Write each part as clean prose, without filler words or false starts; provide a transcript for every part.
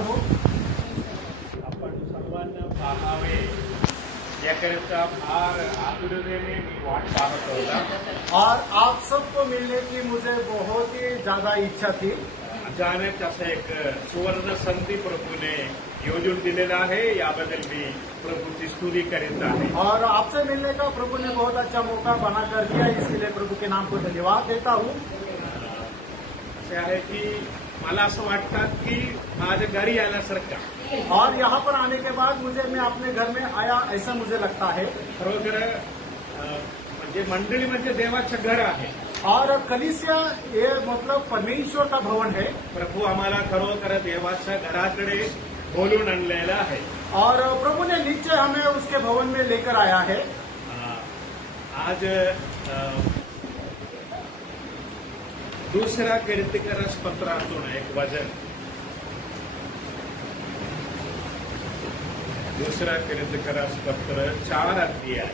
हो। आपण सर्वांना पाहावे याकरिता फार आतुरतेने मी वाट पाहत होता और आप सबको मिलने की मुझे बहुत ही ज्यादा इच्छा थी। अचानक असं एक सुवर्ण संधी प्रभूने योजून दिलेला आहे, याबद्दल मी प्रभूची स्तुती करीत आहे। और आपसे मिलने का प्रभु ने बहुत अच्छा मौका बना कर दिया, इसके लिए प्रभू के नाम को धन्यवाद देता हूँ। असे आहे की मला असं वाटतं की माझ्या घरी आल्यासारखं और यहाँ पर आने के बाद मैं अपने घर में आया ऐसा मुझे लगता है। खरोखर म्हणजे मंडळी म्हणजे देवाचं घर आहे और कलीसिया ये मतलब परमेश्वर का भवन है। प्रभू आम्हाला खरोखर देवाच्या घराकडे बोलून आणलेला आहे और प्रभु ने नीचे हमें उसके भवन में लेकर आया है। आज दुसऱ्या कीर्तिकारस पत्रातून एक वचन, दुसरा कीर्तिकारस पत्र 4 अध्याय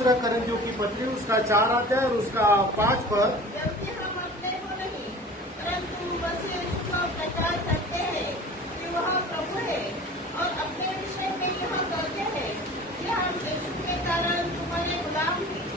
दूसरा करंथियों की पत्री उसका 4 अध्याय और उसका 5 पद। जबकि हम अपने को नहीं परंतु मसीह यीशु का प्रचार करते हैं कि वह प्रभु है, और अपने विषय में यह कहते हैं कि हम यीशु के कारण तुम्हारे गुलाम हैं।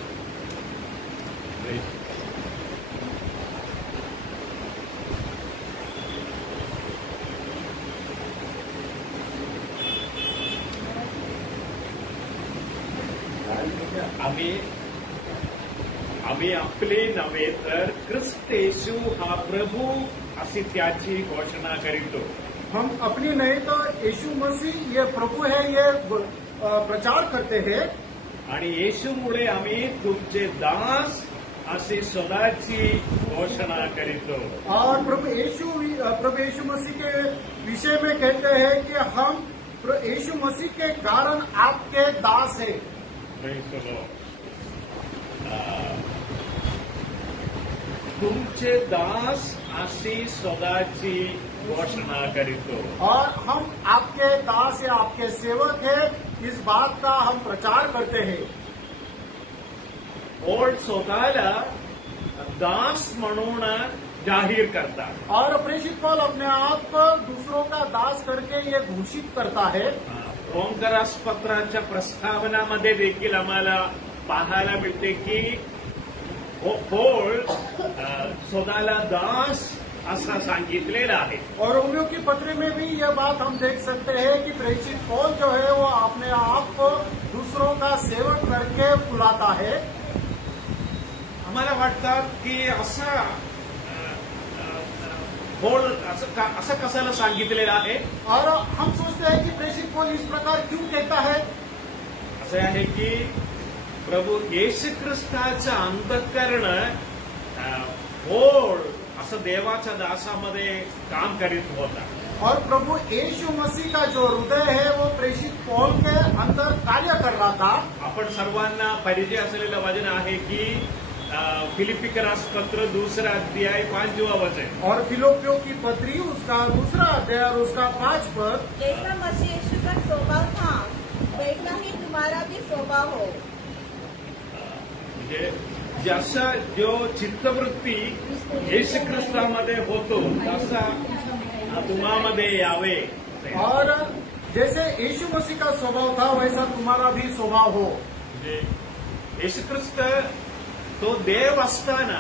आम्ही आपले नव्हे तर ख्रिस्त येशू हा प्रभू अशी त्याची घोषणा करीतो। हम अपनी नहीं तो यीशु मसीह ये प्रभु है ये प्रचार करते हैं। आणि येशूमुळे आम्ही तुमचे दास अशी स्वतःची घोषणा करीतो। और प्रभु यीशु मसीह के विषय में कहते हैं कि हम यीशु मसीह के कारण आपके दास हैं। तुमचे दास अशी स्वतःची घोषणा करीतो। और हम आपके दास या आपके सेवक हैं, इस बात का हम प्रचार करते हैं। और स्वतःला दास म्हणून जाहीर करतात। और प्रेषित पौल अपने आप को दूसरों का दास करके ये घोषित करता है। रोमकरास पत्राच्या प्रस्तावनामध्ये देखील आम्हाला पाहायला मिळते की पौल स्वतःला दास असा सांगितलेला आहे। और रोमियो की पत्री में भी यह बात हम देख सकते हैं कि प्रेषित पौल जो है वो अपने आप को दूसरों का सेवक करके बुलाता है। आम्हाला वाटतं की असा पौल असं कशाला सांगितलेलं आहे। और हम सोचते हैं कि प्रेषित पौल इस प्रकार क्यों कहता है। असे आहे की प्रभू येशू ख्रिस्ताचं अंतःकरण पौल असं देवाच्या दासामध्ये काम करीत होता। और प्रभु यीशु मसीह का जो हृदय है वो प्रेषित पौल के अंदर कार्य कर रहा था। आपण सर्वांना परिचय असलेलं वचन आहे की फिलिपिकरास पत्र 2 अध्याय 5वां वचन। और फिलिपियों की पत्री उसका 2 अध्याय और उसका 5 पद। जैसा मसीह यीशु का स्वभाव था वैसा ही तुम्हारा भी स्वभाव हो। म्हणजे जसा जो चित्तवृत्ती येशू ख्रिस्तामध्ये होतो तसा तुम्हामध्ये यावे। और जैसे यीशु मसीह का स्वभाव था वैसा तुम्हारा भी स्वभाव हो। येशू ख्रिस्त तो देव असताना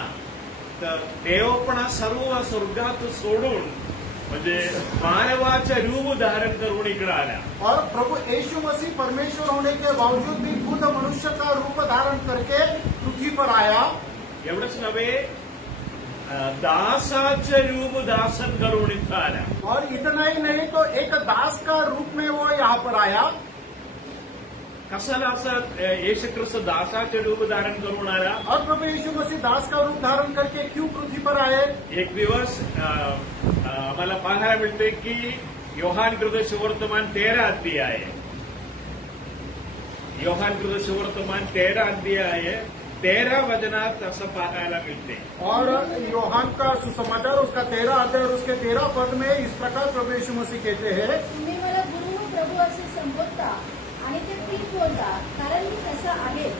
देवपणा सर्व स्वर्गात सोडून म्हणजे मानवाचं रूप धारण करून इकडे आला। और प्रभु यीशु मसीह परमेश्वर होने के बावजूद भी खुद मनुष्य का रूप धारण करके पृथ्वी पर पर आया। एवढंच नव्हे, दासाचं रूप दासन करून इथं आला. और इतना ही नहीं तो एक दास का रूप में वो यहाँ पर आया. कशाला असं येशू ख्रिस्त दासाचे रूप धारण करून आला? और प्रभु यीशु मसीह दास का रूप धारण करके क्यों पृथ्वी पर आए? एक दिवस आम्हाला पाहायला मिळते की योहान कृत सुवर्तमान 13 अध्याय आहे. योहान कृत सुवर्तमान 13 अध्याय आहे. 13 वचनात असं पाहायला मिळते. और योहान का सुसमाचार उसका 13 अध्याय और उसके 13 पद में इस प्रकार प्रभु यीशु मसीह कहते हैं, तुम्ही मला गुरु व प्रभू असे संबोधता आणि ते ठीक बोलता, कारण मी तसा आहेच.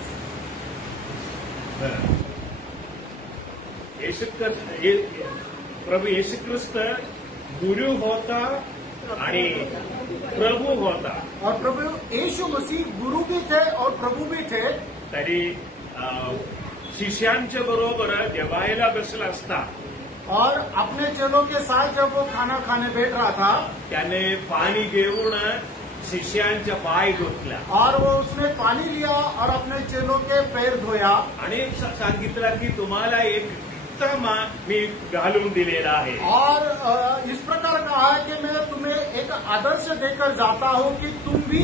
प्रभू येशू ख्रिस्त गुरु होता आणि प्रभू होता. और प्रभु यीशु मसीह गुरु भी थे और प्रभु भी थे. तरी शिष्यांच्या बरोबर जेवायला बसला असता और अपने चेलों के साथ जब वो खाना खाने बैठ रहा था, त्याने पाणी घेऊन शिष्यांच्या पाय धुतला और वो उसने पानी लिया और अपने चेलों के पैर धोया आणि सांगितलं की तुम्हाला एक उत्तम मी घालून दिलेला आहे. और इस प्रकार कहा है कि मैं तुम्हें एक आदर्श देकर जाता हूं कि तुम भी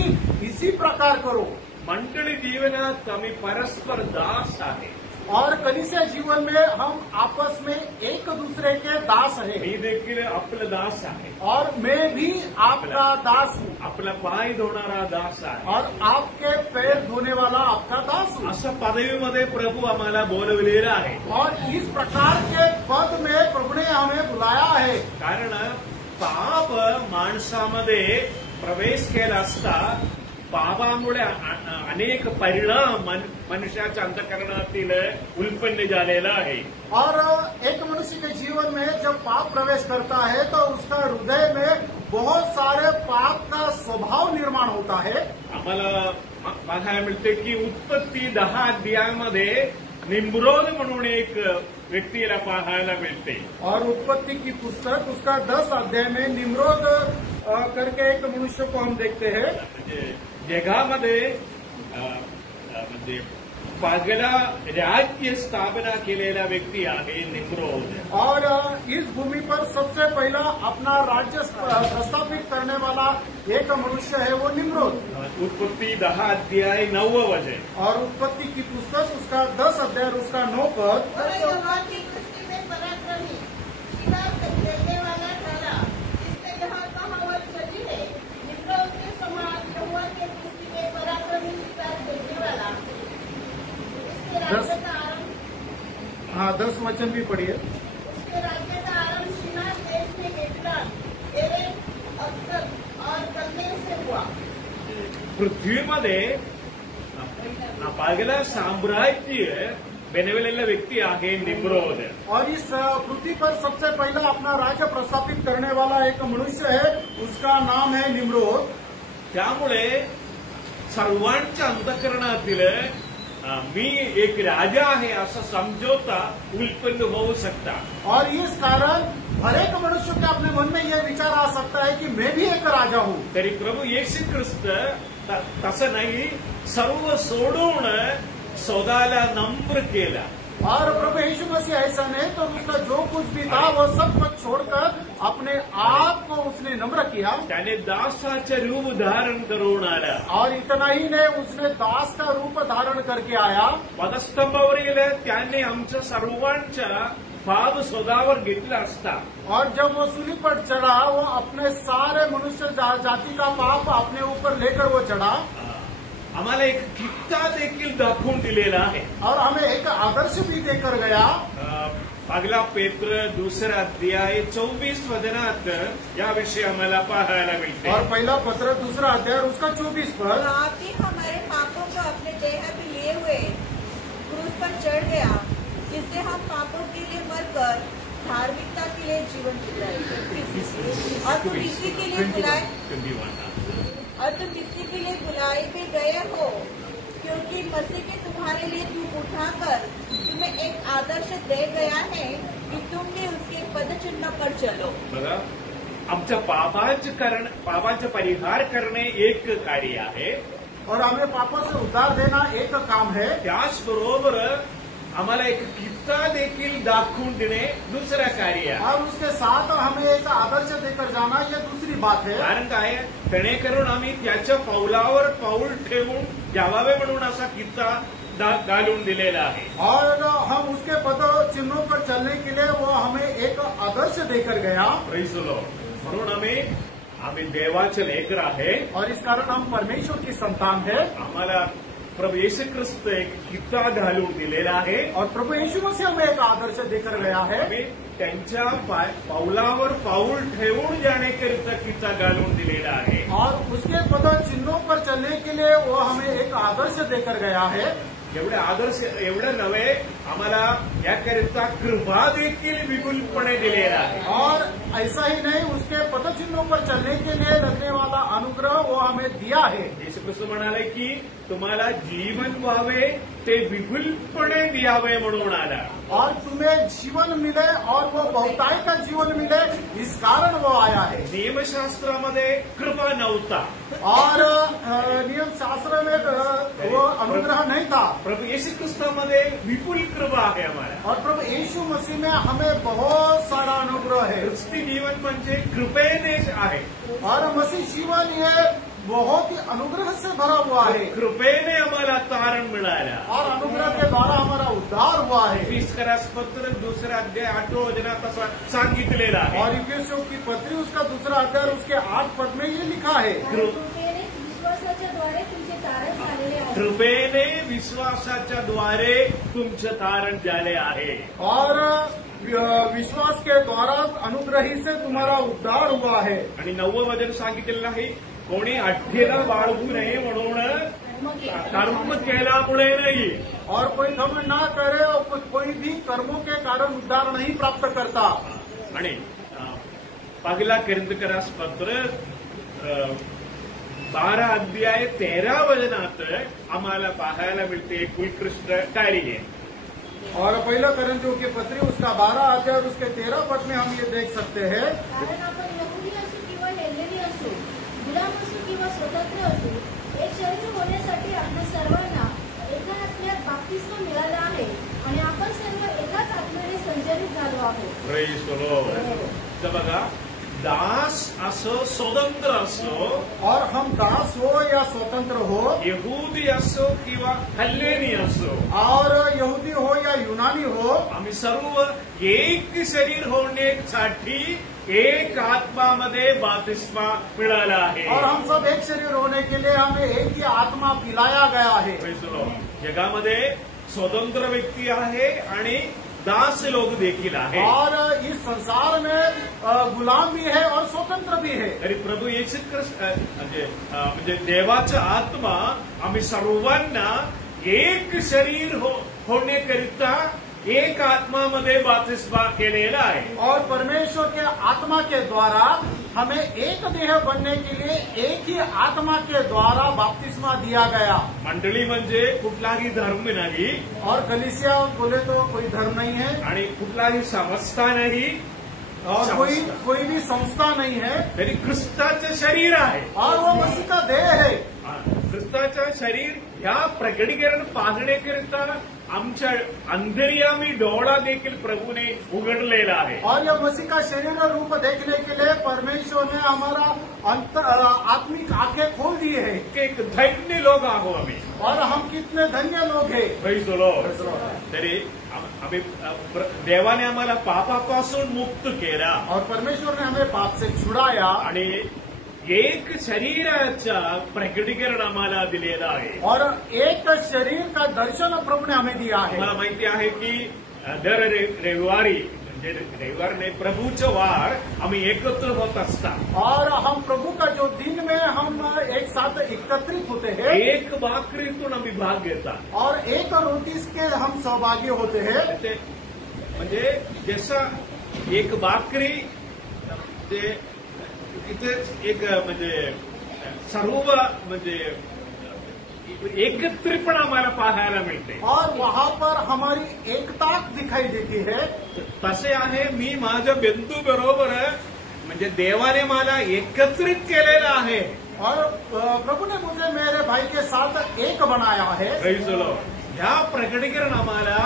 इसी प्रकार करो. मंडळी जीवनात आम्ही परस्पर दास आहे. और कलीसिया जीवन में हम आपस में एक दूसरे के दास हैं. मी देखील आपलं दास आहे. और मैं भी आपका दास हूँ. आपला पाय धुणारा दास आहे. और आपके पैर धोने वाला आपका दास हूँ. असं पदवीमध्ये प्रभू आम्हाला बोलवलेलं आहे. और इस प्रकार के पद में प्रभु ने हमें बुलाया है. कारण पाप माणसामध्ये प्रवेश केला असता पापामुळे अनेक परिणाम मनुष्याच्या अंतःकरणातील उत्पन्न झालेला आहे. और एक मनुष्य के जीवन में जब पाप प्रवेश करता है तो उसका हृदय में बहुत सारे पाप का स्वभाव निर्माण होता है. आम्हाला पाहायला मिळते की उत्पत्ती 10 अध्यायामध्ये निम्रोद म्हणून एक व्यक्तीला पाहायला मिळते. और उत्पत्ति की पुस्तक उसका 10 अध्याय में निम्रोद करके एक मनुष्य को हम देखते हैं. जगामध्ये म्हणजे पहिला राज्य स्थापना केलेला व्यक्ती आहे निम्रोद. और इस भूमि पर सबसे पहला अपना राज्य प्रस्थापित करने वाला एक मनुष्य है वो निम्रोद. उत्पत्ति 10 अध्याय 9 वचन. और उत्पत्ति की पुस्तक उसका 10 अध्याय उसका 9 पद. की दृष्टि में पराक्रमी शिकार करने वाला ठहरा, जिससे जहाँ कहावत चली है, निम्रोद के समान यहोवा के दृष्टि में पराक्रमी शिकार करने वाला. उसके राज्य का आरंभ, हाँ 10 वचन भी पढ़िए. उसके राज्य का आरंभ शिनार देश में हेब्रोन, एरेम, अक्सर और कलने से हुआ. पृथ्वीमध्ये पहिला साम्राज्य बनवलेला व्यक्ती आहे निम्रोद. और इस पृथ्वी पर सबसे पहला अपना राज्य प्रस्थापित करने वाला एक मनुष्य है, उसका नाम है निम्रोद. त्यामुळे सर्वांच्या अंतःकरणातील मी एक राजा आहे असं समझौता उत्पन्न होऊ शकता. और इस कारण हर एक मनुष्य के अपने मन में यह विचार आ सकता है कि मैं भी एक राजा हूँ. तरी प्रभू येशू ख्रिस्त तसं नाही, सर्व सोडून स्वतःला नम्र केला. और प्रभु यीशु मसीह ऐसा नहीं तो उसका जो कुछ भी था वो सब कुछ छोड़कर अपने आप को उसने नम्र किया. त्याने दासाचे रूप धारण करून आला. और इतना ही नहीं, उसने दास का रूप धारण करके आया. पदस्तंभावरील त्याने आमच्या सर्वांच्या पाप स्वतःवर घेतला असता. और जब वो सूली पर चढ़ा, वो अपने सारे मनुष्य जाति का पाप अपने ऊपर लेकर वो चढ़ा. आम्हाला एक किस्सा देखील दाखवून दिलेला आहे. और हमें एक आदर्श भी देकर गया. पहिला पेत्र 2 अध्याय 24 वचनात याविषयी आम्हाला पाहायला मिळते. और पहला पत्र 2 अध्याय उसका 24 पद. आप ही हमारे पापों को अपने देह में लिए हुए क्रूस पर चढ़ गया, जिससे हम पापों के लिए मरकर धार्मिकता के लिए जीवन जिलाए. और तुम इसी के लिए बुलाए भी गए हो, क्योंकि मसीह के तुम्हारे लिए धूप उठाकर तुम्हें एक आदर्श दे गया है कि तुम भी उसके पद चिन्ह पर चलो. बघा, आमच्या पापाचे परिहार करणे एक कार्य आहे. और हमें पापों से उद्धार देना एक काम है. त्याचबरोबर आम्हाला एक किस्सा देखील दाखवून देणे दुसरं कार्य आहे. और उसके साथ हमें एक आदर्श देकर जाना ये दूसरी बात है. कारण काय जेणेकरून आम्ही त्याच्या पावलावर पाऊल ठेवून जावावे म्हणून असा किस्सा घालून दिलेला आहे. और हम उसके पद चिन्हों पर चलने के लिए वो हमें एक आदर्श देकर गया. Praise the Lord. म्हणून आम्ही देवाचे लेकर आहे. और इस कारण हम परमेश्वर की संतान है. आम्हाला प्रभू येशू ख्रिस्त एक किस्सा घालून दिलेला आहे. और प्रभु यीशु मसीह हमें एक आदर्श देकर गया है. आम्ही त्यांच्या पावलावर पाऊल ठेवून जाण्याकरिता किस्सा घालून दिलेला आहे. और उसके पद चिन्हों पर चलने के लिए वो हमें एक आदर्श देकर गया है. एवढे आदर्श एवढं नव्हे आम्हाला याकरिता कृपा देखील विपुलपणे दिलेला आहे. और ऐसा ही नहीं उसके पद चिन्हों पर चलने के लिए लगने वाला अनुग्रह वो हमें दिया है. येशू ख्रिस्त म्हणाले की तुम्हाला जीवन व्हावे ते विपुलपणे द्यावे म्हणून आला. और तुम्हें जीवन मिले और वो बहुताय का जीवन मिले इस कारण वो आया है. नियमशास्त्रामध्ये कृपा नव्हता. और नियम शास्त्र में वो अनुग्रह नहीं था. प्रभू येशू ख्रिस्तामध्ये विपुल कृपा आहे आम्हाला. और प्रभु यीशु मसीह में हमें बहुत सारा अनुग्रह है. ख्रिस्ती जीवन म्हणजे कृपेनेच आहे. और मसीह जीवन ये बहुत ही अनुग्रह से भरा हुआ है. कृपेने आम्हाला तारण मिळाला. और अनुग्रह के द्वारा हमारा उद्धार हुआ है. इफिसकरास पत्र 2 अध्याय 8 वचनात असं सांगितलेलं आहे. और इफिसियों की पत्री उसका 2 अध्याय उसके 8 पद में ये लिखा है. कृपेने कृपेने विश्वासाच्या द्वारे तुमचे तारण झालेले आहे. विश्वासाच्या द्वारे तुमचं तारण झाले आहे. और विश्वास के द्वारा अनुग्रही से तुम्हारा उद्धार हुआ है. आणि 9वं वचन सांगितलेलं आहे कोणी अठ्ठेला बाळगू नये म्हणून कर्म केल्यामुळे नाही. और कोई कर्म ना करे और कोई भी कर्मों के कारण उद्धार नहीं प्राप्त करता. आणि पहिला कोरिंथकरास पत्र 12 अध्याय 13 वचनात आम्हाला पाहायला मिळते एक उत्कृष्ट कार्य. और पहला कोरिन्थियों की पत्री उसका 12 अध्याय और उसके 13 पद में हम ये देख सकते हैं. कारण आपण यहुदी असू किंवा हेलेनी असू, गुलाम असू किंवा स्वतंत्र असू, एक शरीर होण्यासाठी आपण सर्वांना एका आत्म्यात बाप्तिस्म मिळाला आहे आणि आपण सर्व एकाच आत्म्याने संचलित झालो आहोत. Praise the Lord. तर बघा दास असो स्वतंत्र असो, और हम दास हो या स्वतंत्र हो, यहूदी असो किंवा हल्लेनी असो, और यहूदी हो या यूनानी हो, आम्ही सर्व एक शरीर होण्यासाठी एक आत्मामध्ये बाप्तिस्मा मिळाला आहे. और हम सब एक शरीर होने के लिए हमें एक ही आत्मा पिलाया गया है. Praise the Lord. जगामध्ये स्वतंत्र व्यक्ती आहे आणि दास लोक देखील आहे. और इस संसार में गुलाम भी है और स्वतंत्र भी है. तरी प्रभू येशू ख्रिस्त म्हणजे देवाचा आत्मा आम्ही सर्वांना एक शरीर होण्याकरिता एक आत्मामध्ये बाप्तिस्मा केलेला आहे. और परमेश्वर के आत्मा के द्वारा हमें एक देह बनने के लिए एक ही आत्मा के द्वारा बपतिस्मा दिया गया. मंडळी म्हणजे कुठलाही धर्म नाही. और कलीसिया बोले तो कोई धर्म नहीं है. आणि कुठलाही संस्था नाही. और कोई भी संस्था नहीं है. तरी ख्रिस्ताचं शरीर आहे. और वो मसीह का देह है. ख्रिस्ताचं शरीर ह्या प्रकटीकरण पाहण्याकरिता आमच्या अंतर्यामी डोळा देखील प्रभूने उघडलेला आहे. और यह मसीह का शरीर रूप देखने के लिए परमेश्वर ने हमारा आत्मिक आंखें खोल दी है. एक धन्य लोक आहो आम्ही. और हम कितने धन्य लोग हैं. Praise the Lord. तरी आम्ही देवाने आम्हाला पापापासून मुक्त केला. और परमेश्वर ने हमें पाप से छुड़ाया. आणि एक शरीराचा प्रकटीकरण आम्हाला दिलेला आहे. और एक शरीर का दर्शन प्रभु ने हमें दिया है. मला माहिती आहे की दर रविवारी म्हणजे रविवार नाही प्रभूचं वार आम्ही एकत्र होत असतात. और हम प्रभु का जो दिन में हम एक साथ एकत्रित होते हैं. एक भाकरीतून आम्ही भाग घेतात. और एक रोटी के हम सहभागी होते हैं. म्हणजे जसा एक भाकरी ते इथेच एक म्हणजे सर्व म्हणजे एकत्रितपण आम्हाला पाहायला मिळते. और वहाँ पर हमारी एकता दिखाई देती है. तसे आहे मी माझ्या बिंदू बरोबर म्हणजे देवाने मला एकत्रित केलेलं आहे. और प्रभु ने मुझे मेरे भाई के साथ एक बनाया है. Praise the Lord. ह्या प्रकटीकरण आम्हाला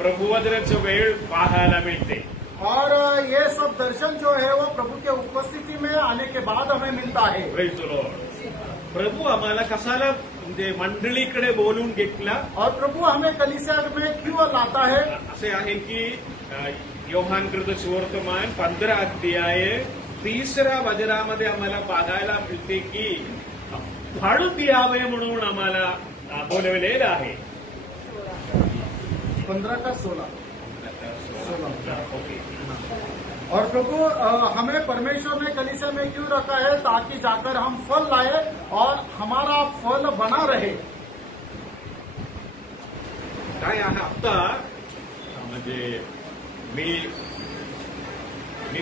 प्रभुवदनाचं वेळ पाहायला मिळते. और ये सब दर्शन जो है वो प्रभु के उपस्थिति में आने के बाद हमें मिलता है. Praise the Lord. प्रभू आम्हाला कसाला म्हणजे मंडळीकडे बोलून घेतला. और प्रभु हमें कलीसिया में क्यों लाता है? असे आहे की योहानकृत सुवर्तमान 15 अध्याय 3 वचनामध्ये आम्हाला पाहायला मिळते की फाडून द्यावे म्हणून आम्हाला बोलवलेलं आहे. 15 का 16. ओके. और प्रभु हमें परमेश्वर ने कलीसिया में क्यों रखा है? ताकि जाकर हम फल लाए और हमारा फल बना रहे. काय आहे आता म्हणजे मी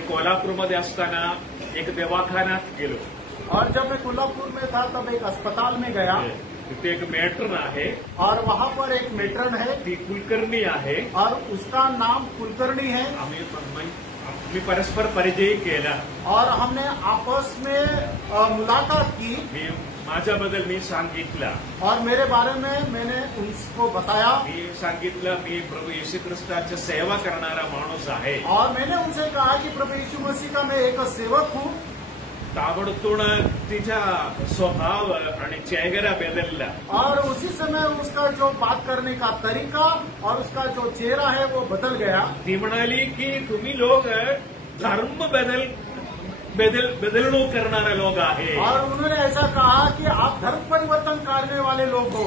कोल्हापूरमध्ये असताना एक दवाखान्यात गेलो. और जब मैं कोल्हापुर में था तब एक अस्पताल में गया. तिथे एक मेट्रन आहे और वहाँ पर एक मेट्रन है. ती कुलकर्णी आहे और उसका नाम कुलकर्णी है. आम्ही परस्पर परिचय केला. और हमने आपस में मुलाकात की. माझ्याबद्दल मी सांगितलं. और मेरे बारे में मैंने उनको बताया. मी सांगितलं मी प्रभू येशू ख्रिस्ताची सेवा करणारा माणूस आहे. और मैंने उनसे कहा कि प्रभु यीशु मसीह का मैं एक सेवक हूँ. ताबडतोब तिचा स्वभाव आणि चेहरा बदलला. और उसी समय उसका जो बात करने का तरीका और उसका जो चेहरा है वो बदल गया. ती म्हणाली की तुम्ही लोग धर्म बदलणूक करणारे लोग आहे. और उन्होंने ऐसा कहा कि आप धर्म परिवर्तन करने वाले लोग हो.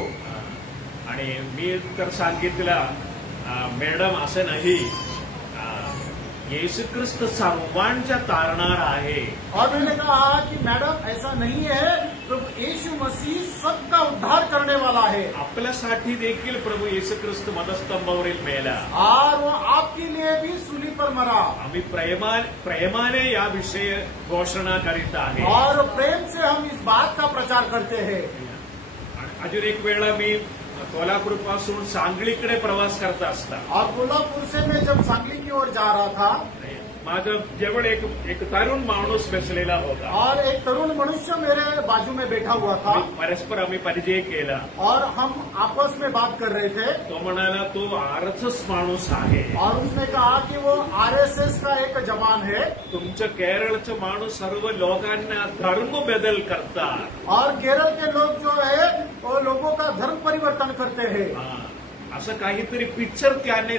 आणि मी तर सांगितलं मॅडम असं नाही, येशू ख्रिस्त सर्वांच्या तारणार आहे. और मैंने कहा कि मैडम ऐसा नहीं है, प्रभु यीशु मसीह सबका उद्धार करने वाला है. आपल्यासाठी देखील प्रभू येशू ख्रिस्त मदस्तंभावरील मेला. और वो आपके लिए भी सूली पर मरा. आम्ही प्रेमाने या विषय घोषणा करीत आहे. और प्रेम से हम इस बात का प्रचार करते हैं. अजून एक वेळा मी कोल्हापूर पासून सांगलीकडे प्रवास करता असता. और कोल्हापुर से मैं जब सांगली की ओर जा रहा था, माझं जवळ एक तरुण माणूस बसलेला होता. और एक तरुण मनुष्य मेरे बाजू में बैठा हुआ था. परस्पर आम्ही परिचय केला. और हम आपस में बात कर रहे थे. तो म्हणाला तो आरएसएस माणूस आहे. और उसने कहा कि वो आरएसएस का एक जवान है. तुमचं केरळचं माणूस सर्व लोकांना धर्म बदल करतात. और केरल के लोग जो है वो लोगों का धर्म परिवर्तन करते हैं. असं काहीतरी पिक्चर त्याने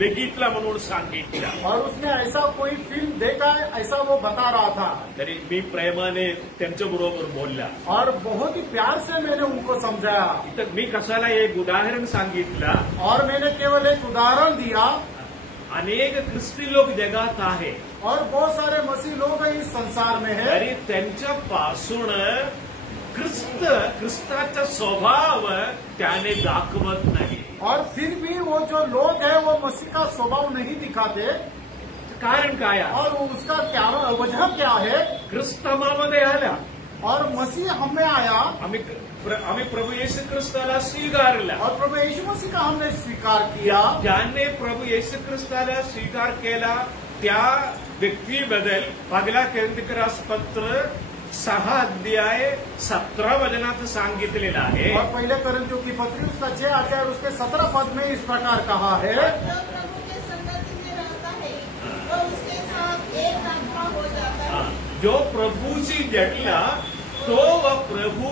बघितला म्हणून सांगितलं. और उसने ऐसा कोई फिल्म देखा है ऐसा वो बता रहा था. तरी मी प्रेमाने त्यांच्याबरोबर बोलला. और बहुत ही प्यार से मैंने उनको समझाया. तर मी कशाला एक उदाहरण सांगितलं. और मैंने केवल एक उदाहरण दिया. अनेक ख्रिस्ती लोक जगात आहे. और बहुत सारे मसीह लोग इस संसार में है. तरी त्यांच्यापासून ख्रिस्ताचा स्वभाव त्याने दाखवत नाही. और फिर भी वो जो लोग हैं वो मसीह का स्वभाव नहीं दिखाते. कारण काय आहे? और उसका क्या वजह क्या है? ख्रिस्तामध्ये आला. और मसीह हमें आया. आम्ही प्रभू येशू ख्रिस्ताला स्वीकारला. और प्रभु यीशु मसीह का हमने स्वीकार किया. ज्याने प्रभू येशू ख्रिस्ताला स्वीकार केला त्या व्यक्तीबद्दल पहिला कोरिंथीकरास पत्र 6 अध्याय 17 वचनात सांगितलेलं आहे. और पहले कोरिन्थियों की पत्री उसका 6 अध्याय और उसके 17 पद में इस प्रकार कहा है. जो प्रभु के संगति में रहता है वो उसके साथ एक आत्मा हो जाता है. जो प्रभूशी जडला तो वह प्रभु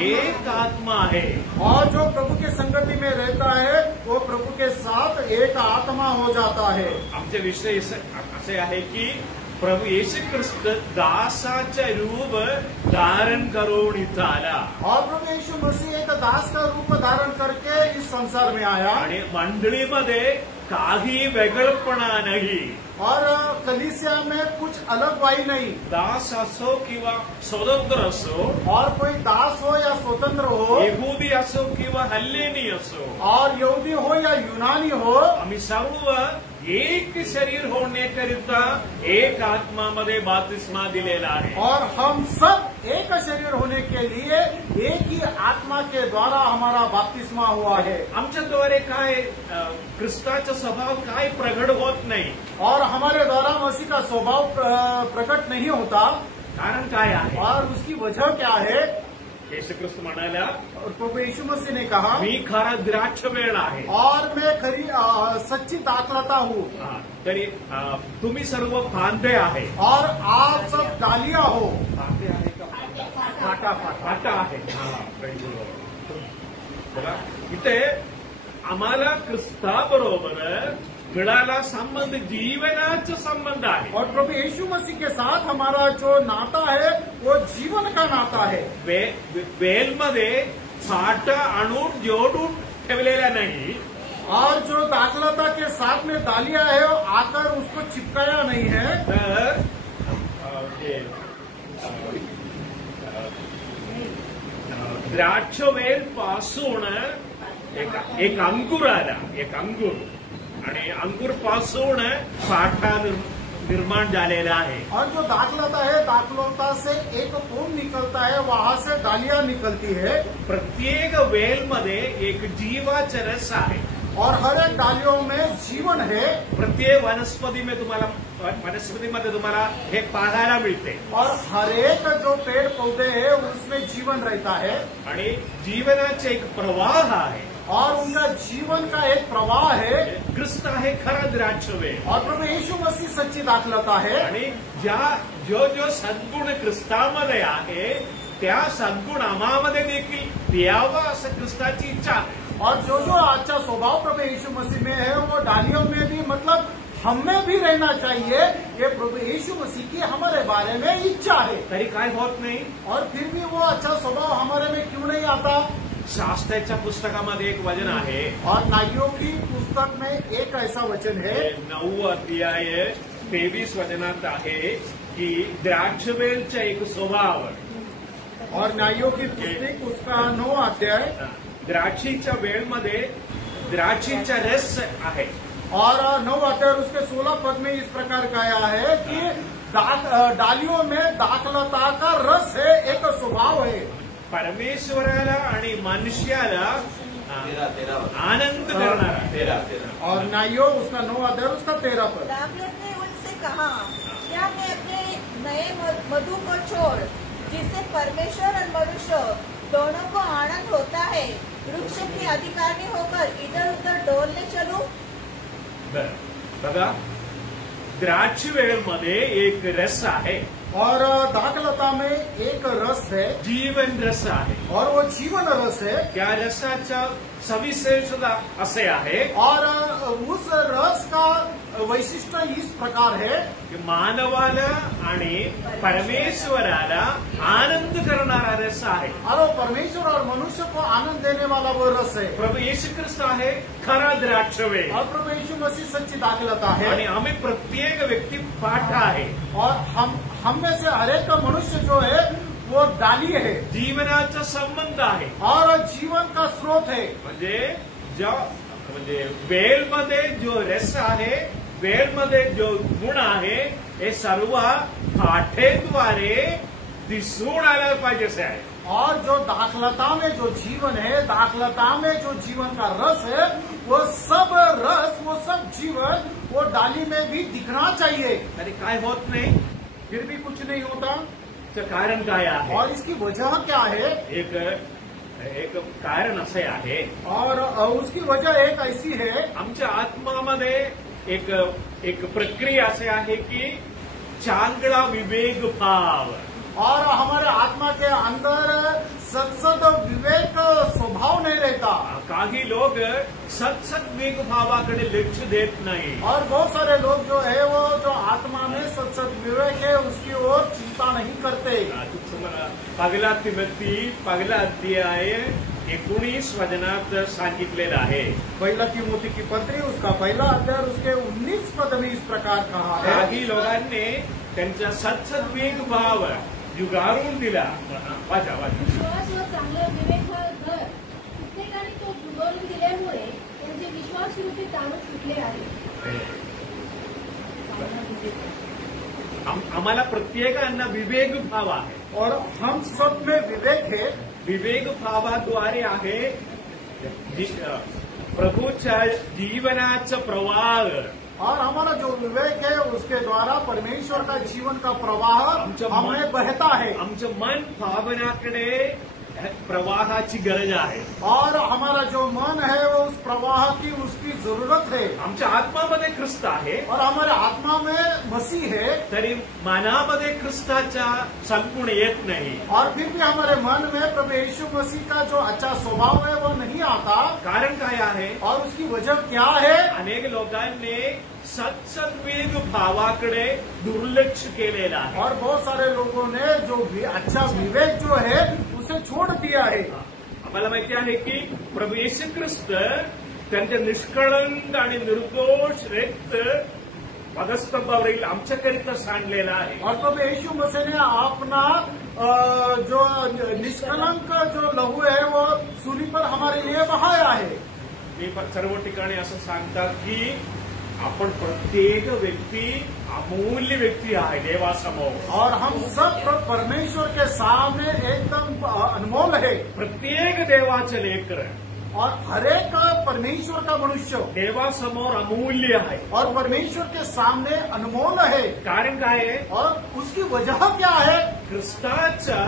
एक आत्मा है. और जो प्रभु के संगति में रहता है वो प्रभु के साथ एक आत्मा हो जाता है. आमचे विषय असे आहे की प्रभु येशू ख्रिस्त दासाचे रूप धारण करून इथं आला. और प्रभु यीशु मसीह एक दास का रूप धारण करके इस संसार में आया. आणि मंडळीमध्ये काही वेगळपणा नाही. और कलीसिया में कुछ अलग वाई नहीं. दास असो किंवा स्वतंत्र असो, और कोई दास हो या स्वतंत्र हो, यहूदी असो किंवा हल्लेनी असो, और यहूदी हो या यूनानी हो, आम्ही सर्व एक शरीर होण्याकरिता एक आत्मामध्ये बाप्तिस्मा दिलेला आहे. और हम सब एक शरीर होने के लिए एक ही आत्मा के द्वारा हमारा बपतिस्मा हुआ है. आमच्याद्वारे काय ख्रिस्ताचा स्वभाव काय प्रगट होत नाही. और हमारे द्वारा मसीह का स्वभाव प्रकट नहीं होता. कारण काय आहे? और उसकी वजह क्या है? येशू ख्रिस्त म्हणाला, और प्रभु यीशु मसीह ने कहा, मी खरा द्राक्ष वेळ आहे. और मैं खरी सच्ची दाखलता हूँ, तरी तुम्ही सर्व फांदे आहे. और आप सब डालियां हो. फांदे आहे का? फाटा आहे. बघा, इथे आम्हाला ख्रिस्ताबरोबर मिळाला संबंध जीवनाचा संबंध आहे. और प्रभु यीशु मसीह के साथ हमारा जो नाता है वो जीवन का नाता है. वेलमध्ये फाटा आणून जोडून ठेवलेला नाही, और जो दाखलता के साथ में डालियां है वो आकर उसको चिपकाया नहीं है. तर द्राक्ष वेल पासून एक अंकुर आला, एक अंकुर, आणि अंकुर पासून फाटा निर्माण झालेला आहे. और जो दाखलता है, दाखलता से एक फूल निकलता है, वहां से डालियां निकलती है. प्रत्येक वेलमध्ये एक जीवाचा रस आहे. और हर एक डालियों में जीवन है. प्रत्येक वनस्पतीमध्ये तुम्हाला हे पाहायला मिळते. और हर एक जो पेड़ पौधे है उसमें जीवन रहता है. आणि जीवनाचे एक प्रवाह आहे. और उनका जीवन का एक प्रवाह है. ख्रिस्त आहे खरा द्राक्ष वेल. और प्रभु यीशु मसीह सच्ची दाखलता है. आणि जो सद्गुण ख्रिस्तामध्ये आहे त्या सद्गुण आम्हामध्ये देखील यावा असं ख्रिस्ताची इच्छा आहे. और जो अच्छा स्वभाव प्रभु यीशु मसीह में है वो डालियों में भी, मतलब हमें भी रहना चाहिए. ये प्रभु यीशु मसीह की हमारे बारे में इच्छा है. तरी काय होत नाही. और फिर भी वो अच्छा स्वभाव हमारे में क्यों नहीं आता. शास्त्राच्या पुस्तकामध्ये एक वचन आहे. और नाइयों की पुस्तक में एक ऐसा वचन है, 9 अध्याय 23 वचनात आहे की द्राक्षवेलचा एक स्वभाव. और नाइयों की पुस्तक उसका 9 अध्याय, द्राक्षीच्या वेळमध्ये द्राक्षीचा रस आहे. और 9 अध्याय उसके 16 पद में इस प्रकार कहा है कि डालियों में दाखलता का रस है, एक स्वभाव है. परमेश्वराला आणि मनुष्याला आनंद करणारा. और नाइयो उसका 9 अध्याय उसका 13 पद. दाऊद ने उनसे कहा, क्या मैं अपने नए मधु को छोड़, जिससे परमेश्वर और मनुष्य दोनों को आनंद होता है, वृक्ष के अधिकारी होकर इधर उधर डोलने चलूं? बघा, द्राक्ष वेळमध्ये एक रस आहे. और दाखलता में एक रस है, जीवन रस आहे. और वो जीवन रस है. त्या रसाचा सविशेषता असे आहे. और उस रस का वैशिष्ट्य इस प्रकार है की मानवाला आणि परमेश्वराला आनंद करणारा रस आहे. और वो परमेश्वर और मनुष्य को आनंद देने वाला वो रस है. प्रभू येशू ख्रिस्त आहे खरा द्राक्ष वेल. और प्रभु यीशु मसीह सच्ची दाखलता है. आणि आम्ही प्रत्येक व्यक्ती पाठ आहे. और हम में से हर एक मनुष्य जो है वो डाली है. जीवनाचा संबंध आहे. और जीवन का स्रोत है. म्हणजे वेलमध्ये जो रस आहे, वेलमध्ये जो गुण आहे, हे सर्व पाठेद्वारे दिसून आलं पाहिजे असे आहे. और जो दाखलता में जो जीवन है, दाखलता में जो जीवन का रस है, वो सब रस, वो सब जीवन वो डाली में भी दिखना चाहिए. तरी काय होत नाही. फिर भी कुछ नहीं होता. कारण काय आहे. और इसकी वजह क्या है. एक कारण असे आहे. और उसकी वजह एक ऐसी है, आमच्या आत्मामध्ये एक प्रक्रिया असे आहे की चांगला विवेक भाव. और हमारे आत्मा के अंदर सत्सद विवेक स्वभाव नहीं रहता. काही लोग सत्सद विवेक भावाकडे लक्ष देत नाही. और बहुत सारे लोग जो है वो जो आत्मा में सत्सद विवेक है उसकी ओर चिंता नहीं करते. पहिला तिमोथी 1 अध्याय 19 वचनात सांगितलेलं आहे. पहिला तिमोथी की पत्री उसका 1 अध्याय उसके 19 पद में इस प्रकार कहा है. काही लोकांनी त्यांचा सत्सद विवेक भाव जुगारून दिला. वाचा. विश्वास व चांगला विवेक घर प्रत्येकाने तो जुगारून दिल्यामुळे त्यांचे विश्वासरूपी तारण तुटले आहे. आम्हाला प्रत्येकांना विवेक भाव आहे. और हम सब में विवेक है. विवेक भावाद्वारे आहे प्रभूच्या जीवनाचा प्रवाह. और हमारा जो विवेक है उसके द्वारा परमेश्वर का जीवन का प्रवाह हमें बहता है. आमचं मन भावनाकडे प्रवाहाची गरज आहे. और हमारा जो मन है वो उस प्रवाह की उसकी जरूरत है. आमच्या आत्मामध्ये ख्रिस्त आहे, और हमारे आत्मा में मसीह है, तरी मनामध्ये ख्रिस्ताच्या संपूर्ण येत नाही. और फिर भी हमारे मन में प्रभु यीशु मसीह का जो अच्छा स्वभाव है वो नहीं आता. कारण काय आहे? और उसकी वजह क्या है? अनेक लोकांनी सत्सद्वेग भावाकडे दुर्लक्ष केलेलं आहे. और बहुत सारे लोगों ने जो अच्छा विवेक जो है उसे छोड़ दिया है. आम्हाला माहिती आहे की प्रभू येशू ख्रिस्त त्यांच्या निष्कळंक आणि निर्दोष रक्त वधस्तंभावरील आमच्याकरिता सांडलेला आहे. और प्रभु यीशु मसीह ने अपना जो निष्कलंक जो लहू है वो सूली पर हमारे लिए बहाया है. मी सर्व ठिकाणी असं सांगतात की आपण प्रत्येक व्यक्ती अमूल्य व्यक्ती आहे देवासमोर. और हम सब परमेश्वर के सामने एकदम अनमोल है. प्रत्येक देवाचं लेकर और हरेक परमेश्वर का मनुष्य देवासमोर अमूल्य आहे. और परमेश्वर के सामने अनमोल है. कारण काय आहे? और उसकी वजह क्या है? ख्रिस्ताच्या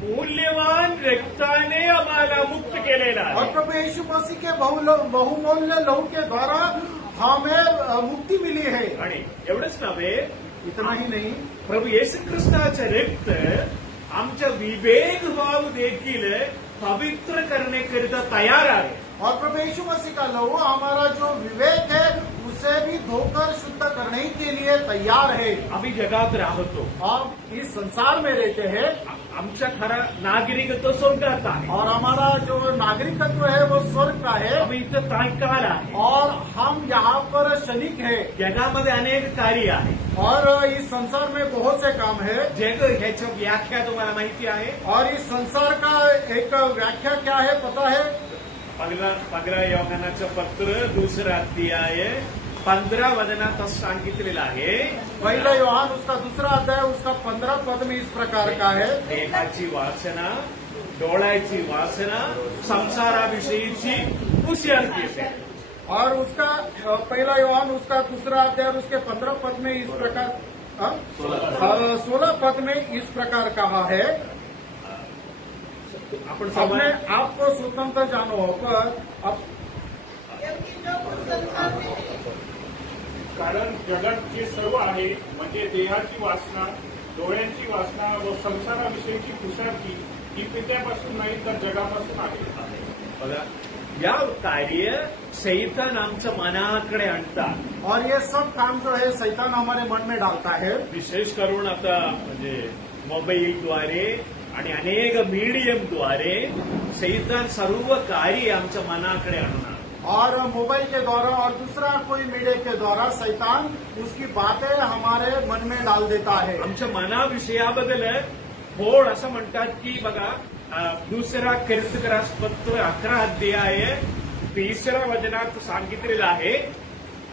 मूल्यवान रक्ताने आम्हाला मुक्त केलेला और आहे. प्रभु यीशु मसीह के बहुमूल्य लहू के द्वारा हमें मुक्ती मिली है. आणि एवढंच नव्हे, इतना ही नहीं, प्रभू येशू ख्रिस्ताचे रक्त आमच्या विवेक भाव देखील पवित्र करण्याकरिता तयार आहे. और प्रभु यीशु मसीह का लहू हमारा जो विवेक है उसे भी धोकर शुद्ध करने के लिए तैयार है. आम्ही जगात राहतो, हम इस संसार में रहते हैं. आमच्या खरा नागरिकत्व स्वर्गात आहे. और हमारा जो नागरिकत्व है वो स्वर्ग का है. आम्ही इथं तात्काळ आहे. और हम यहाँ पर क्षणिक है. जगामध्ये अनेक कार्य आहे. और इस संसार में बहुत से काम है. जग ह्याच्या व्याख्या तुम्हाला माहिती आहे. और इस संसार का एक व्याख्या क्या है पता है? पहिला योहानाचं पत्र 2 अध्याय 15 वचनात सांगितलेलं आहे. पहिला योहान उसका 2 अध्याय उसका 15 पद में इस प्रकार का है. देहाची वासना, डोळ्याची वासना, संसाराविषयीची कुशलती आहे. और उसका पहला योहान उसका 2 अध्याय उसके 15 पद में इस प्रकार 16 पद में इस प्रकार कहा है, आपण अपने आप को स्वतंत्र जानो. पर क्योंकि जो कुछ संसार में है, कारण जगात जे सर्व आहे म्हणजे देहाची वासना, डोळ्यांची वासना व संसाराविषयीची कुशारती ही पित्यापासून नाही तर जगापासून आहे. बघा, या कार्य सैतान आमच्या मनाकडे आणतात. और ये सब काम जो है शैतान हमारे मन में डालता है. विशेष करून आता म्हणजे मोबाईलद्वारे आणि अनेक मीडियमद्वारे सैतान सर्व कार्य आमच्या मनाकडे आणणार. और मोबाइल के द्वारा और दूसरा कोई मीडिया के द्वारा शैतान उसकी बातें हमारे मन में डाल देता है. आमच्या मनाविषयाबद्दल होड असं म्हणतात की बघा, 2 कोरिन्थीस पत्र 11 अध्याय 3 वचनात सांगितलेलं आहे.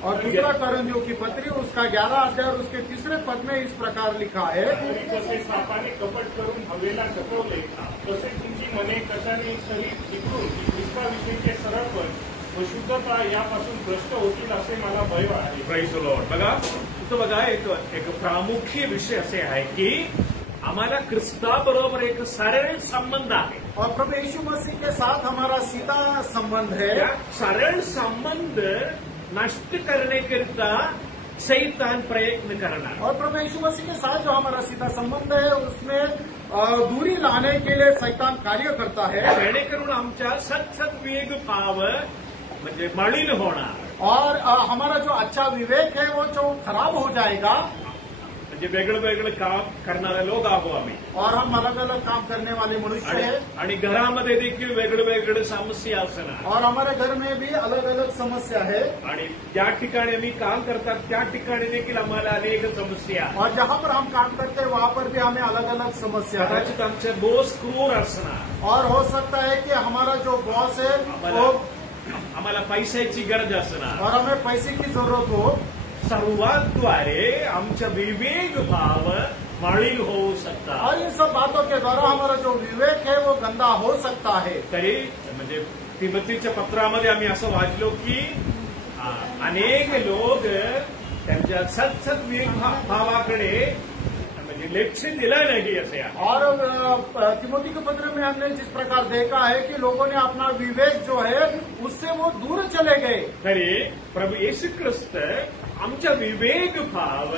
और दूसरा कोरिन्थियों की पत्री उसका 11 अध्याय और उसके 3 पद में इस प्रकार लिखा है, तरी जसे सापाने कपट करून हवेला ढकवले तसे तुमची मने कशाने सरी जिंकून ख्रिस्ताविषयीचे सरळपण व शुद्धता यापासून भ्रष्ट होतील असे मला भय आहे. Praise the Lord. बघा, इथं बघा एक प्रामुख्य विषय असे आहे की आम्हाला ख्रिस्ताबरोबर एक सरळ संबंध आहे. और प्रभु यीशु मसीह के साथ हमारा सीधा संबंध है. या सरळ संबंध नष्ट करण्याकरिता सैतान प्रयत्न करणार. और प्रभु यीशु मसीह के साथ जो हमारा सीधा संबंध है उसमें दूरी लाने के लिए शैतान कार्य करता है. जेणेकरून आमच्या सत्सद्वेग भाव म्हणजे मळील होणार. और हमारा जो अच्छा विवेक है वो जो खराब हो जाएगा. म्हणजे वेगळं वेगळं काम करणारे लोक आहो आम्ही. और हम अलग अलग काम करने वाले मनुष्य हैं. आणि घरामध्ये देखील वेगळं वेगळं समस्या असणार. और हमारे घर में भी अलग अलग समस्या है. आणि ज्या ठिकाणी आम्ही काम करतात त्या ठिकाणी देखील आम्हाला अनेक समस्या. और जहाँ पर हम काम करते हैं वहाँ पर भी हमें अलग अलग समस्या है. कदाचित आमचे बॉस क्रूर असणार. और हो सकता है कि हमारा जो बॉस है वो आम्हाला पैशाची गरज असणार. और हमें पैसे की जरूरत हो. सर्वांद्वारे आमचा विवेक भाव मळील होऊ शकतात. और इन सब बातों के द्वारा हमारा जो विवेक है वो गंदा हो सकता है. तरी म्हणजे तिमोथीच्या पत्रामध्ये आम्ही असं वाचलो की अनेक लोक त्यांच्या सत्सद्वेग भावाकडे म्हणजे लक्ष दिलं नाही असे आहे. और तिमोथी के पत्र में हमने जिस प्रकार देखा है कि लोगों ने अपना विवेक जो है उससे वो दूर चले गए. तरी प्रभू येशू ख्रिस्त आमचा विवेक भाव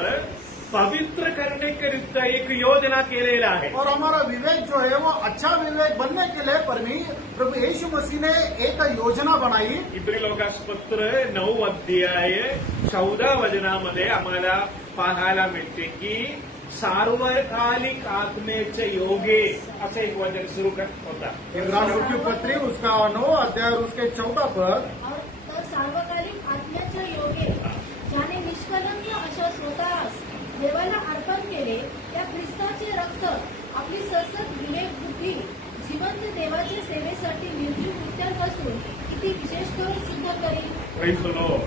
पवित्र करण्याकरिता एक योजना केलेला आहे. और हमारा विवेक जो है वो अच्छा विवेक बनने के लिए प्रभु यीशु मसीह ने एक योजना बनाई. इब्री लोकास पत्र 9 अध्याय 14 वचनामध्ये आम्हाला पाहायला मिळते की सार्वकालिक आत्मेचे योगे असं एक वचन सुरू होता. इब्रानियों की पत्री उसका 9 अध्याय उसके 14 पद. और तर सार्वकालिक आत्म्याच्या योगे ज्याने निष्कलंक अशा स्वतःस देवाला अर्पण केले त्या ख्रिस्ताचे रक्त आपली सतत विवेक बुद्धी जिवंत देवाच्या सेवेसाठी निर्जीव मृत्यूपासून किती विशेष करून शुद्ध करील. Praise the Lord.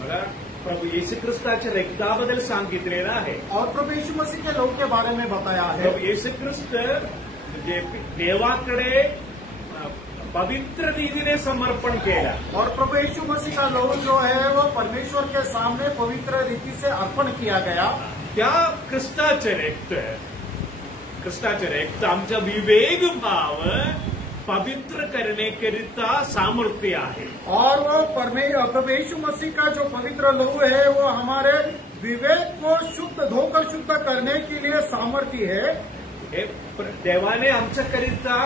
मला प्रभू येशू ख्रिस्ताच्या रक्ताबद्दल सांगितलेलं आहे. और प्रभु यीशु मसीह के लहू के बारे में बताया है. प्रभू येशू ख्रिस्त जे देवाकडे पवित्र रीतीने समर्पण केला. और प्रभु यीशु मसीह का लहू जो है वो परमेश्वर के सामने पवित्र रीति से अर्पण किया गया. त्या ख्रिस्ताचे रक्त आमचा विवेक भाव पवित्र करण्याकरिता सामर्थ्य आहे. और वो प्रभु यीशु मसीह का जो पवित्र लहू है वो हमारे विवेक को धोकर शुद्ध करने के लिए सामर्थ्य है. हे देवाने आमच्याकरिता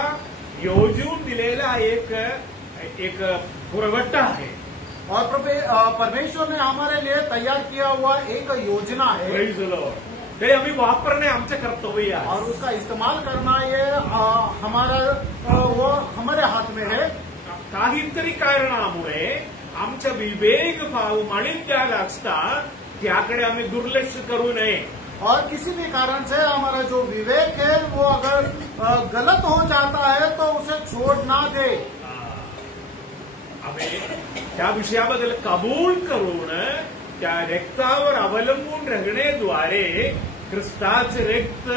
योजून दिलेला एक पुरवठा आहे. और परमेश्वर ने हमारे लिए तैयार किया हुआ एक योजना है. Praise the Lord. ते आम्ही वापरणे आमचे कर्तव्य आहे. और उसका इस्तेमाल करना ये हमारे हाथ में है. काहीतरी कारणामुळे आमचा विवेक भाव माणिक द्यायला असता त्याकडे आम्ही दुर्लक्ष करू नये. और किसी भी कारण से हमारा जो विवेक है वो अगर गलत हो जाता है तो उसे छोड़ ना दे. आम्ही त्या विषयाबद्दल कबूल करून त्या रक्तावर अवलंबून राहण्याद्वारे ख्रिस्ताचे रक्त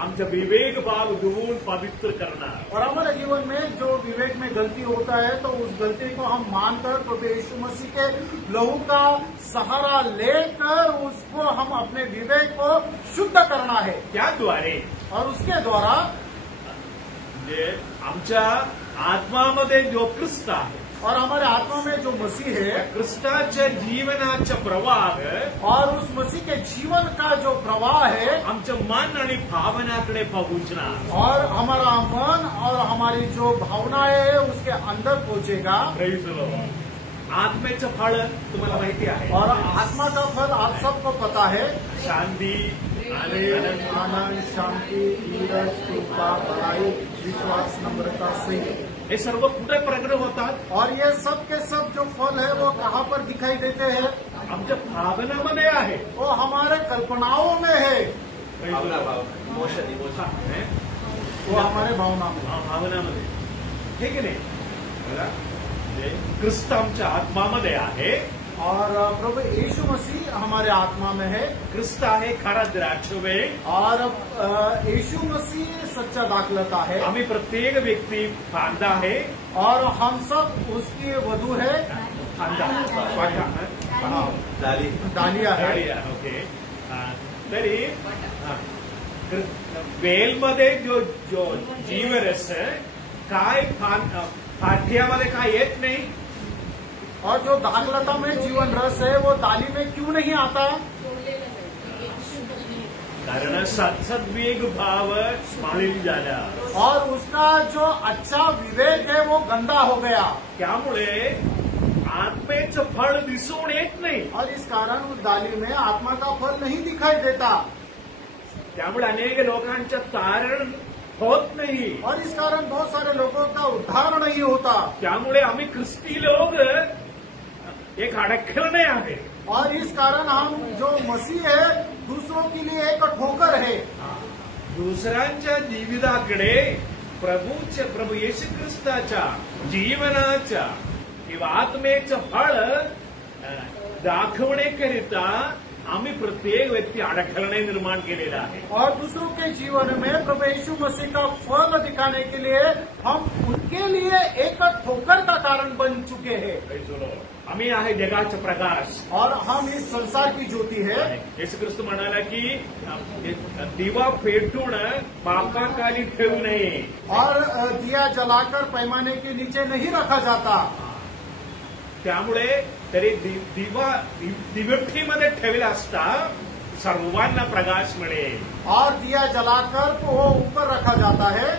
आमचा विवेक भाव धुवून पवित्र करणार. और हमारे जीवन में जो विवेक में गलती होता है तो उस गलती को हम मानकर प्रभु यीशु मसीह के लहू का सहारा लेकर उसको हम अपने विवेक को शुद्ध करना है. त्याद्वारे और उसके द्वारा आमच्या आत्मामध्ये जो ख्रिस्त आहे और हमारे आत्मा में जो मसीह है ख्रिस्ताच्या जीवनाचा प्रवाह और उस मसीह के जीवन का जो प्रवाह है आमचं मन आणि भावनाकडे पोहोचणार. और हमारा मन और हमारी जो भावनाएं है उसके अंदर पहुंचेगा. Praise the Lord. आत्मेचं फळ तुम्हाला माहिती आहे. और आत्मा का फल आप सबको पता है. शांती, आनंद, शांति, धीरज, कृपा, भलाई, विश्वास, नम्रता, संयम. हे सर्व कुठे प्रकट होतात. और ये सब के सब जो फल है वो कहाँ पर दिखाई देते हैं? आमच्या भावनामध्ये आहे. वो हमारे कल्पनाओं में है. वो हमारे भावनामध्ये हे की नाही. बघा ख्रिस्त आमच्या आत्मामध्ये आहे. और प्रभु यीशु मसीह हमारे आत्मा में है. ख्रिस्त आहे खरा द्राक्षवेल. और यीशु मसीह सच्चा दाखलता है. आम्ही प्रत्येक व्यक्ती फांदा आहे. और हम सब उसकी वधू है. डालिया है. ओके. तरी वेलमध्ये जो जीवरस काय फाट्यामध्ये काय येत नाही. और जो दाखलता में जीवन रस है वो डाली में क्यों नहीं आता? कारण सद्विवेक भाव माळील झाला. और उसका जो अच्छा विवेक है वो गंदा हो गया. त्यामुळे आत्मेचं फळ दिसून येत नाही. और इस कारण उस डाली में आत्मा का फल नहीं दिखाई देता. त्यामुळे अनेक लोकांचं तारण होत नाही. और इस कारण बहुत सारे लोगों का उद्धार नहीं होता. त्यामुळे आम्ही ख्रिस्ती लोक एक अडखळणे आहे. और इस कारण हम जो मसीह है दूसरों के लिए एक ठोकर है. दुसऱ्यांच्या जीविताकडे प्रभू येशू ख्रिस्ताच्या जीवनाच्या किंवा आत्मेचं फळ दाखवण्याकरिता आम्ही प्रत्येक व्यक्ती अडखळणे निर्माण केलेला आहे. और दूसरों के जीवन में प्रभु यीशु मसीह का फल दिखाने के लिए हम उनके लिए एक ठोकर का कारण बन चुके हैं। Praise the Lord. आम्ही आहे जगाचा प्रकाश. और हम इस संसार की ज्योति है. येशू ख्रिस्त म्हणाला की दिवा पेटून पापाखाली ठेवू नये. और दिया जलाकर पैमाने के नीचे नहीं रखा जाता. त्यामुळे तरी दिवा दिवठीमध्ये ठेवला असता सर्वांना प्रकाश मिळेल. और दिया जलाकर तो वो ऊपर रखा जाता है.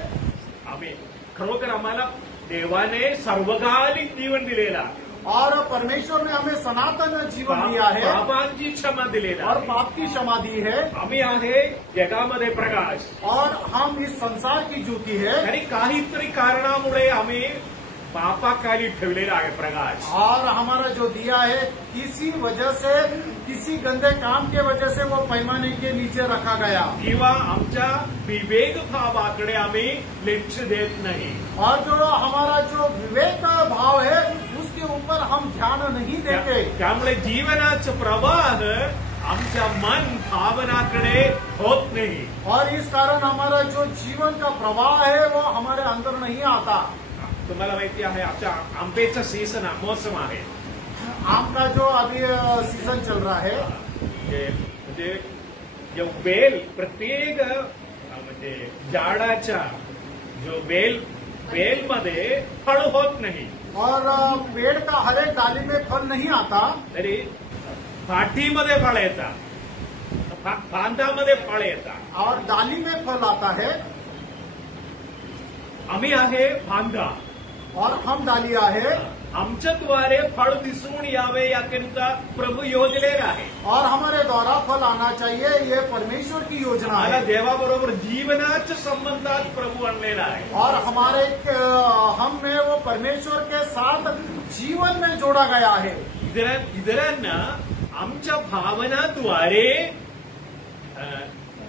आम्ही खरोखर आम्हाला देवाने सर्वकालिक जीवन दिलेला और परमेश्वर ने हमें सनातन जीवन दिया है. पापांची क्षमा दिलेला और पाप की क्षमा दी है. आम्ही आहे जगामध्ये प्रकाश. और हम इस संसार की ज्योति है. आणि काहीतरी कारणामुळे आम्ही पापाखाली ठेवलेला आहे प्रकाश. और हमारा जो दिया है किसी वजह से, किसी गंदे काम के वजह से वो पैमाने के नीचे रखा गया. किंवा आमच्या विवेक भावाकडे आम्ही लक्ष देत नाही. और जो हमारा जो विवेक भाव है उसके ऊपर हम ध्यान नहीं देते. त्यामुळे जीवनाचं प्रवाह आमच्या मन भावनाकडे होत नाही. और इस कारण हमारा जो जीवन का प्रवाह है वो हमारे अंदर नहीं आता. तुम्हाला माहिती आहे आमच्या आंब्याचा सीझन मौसम आहे. आम का जो अभी सीजन चल रहा है. म्हणजे जो बेल प्रत्येक म्हणजे झाडाच्या जो बेलमध्ये फळ होत नाही. और पेड़ का हर एक डाली में फल नहीं आता. तरी फाटीमध्ये फळ येतात, फांदामध्ये फळ येतात. और डाली में फल आता है. आम्ही आहे फांदा और हम डालिया है. आमच्याद्वारे फळ दिसून यावे याकरिता प्रभू योजलेला आहे. और हमारे द्वारा फल आना चाहिए, ये परमेश्वर की योजना मला है. देवाबरोबर जीवनाच्या संबंधात प्रभू आणलेला आहे. और हमारे हमें वो परमेश्वर के साथ जीवन में जोड़ा गया है. इतरांना आमच्या भावनाद्वारे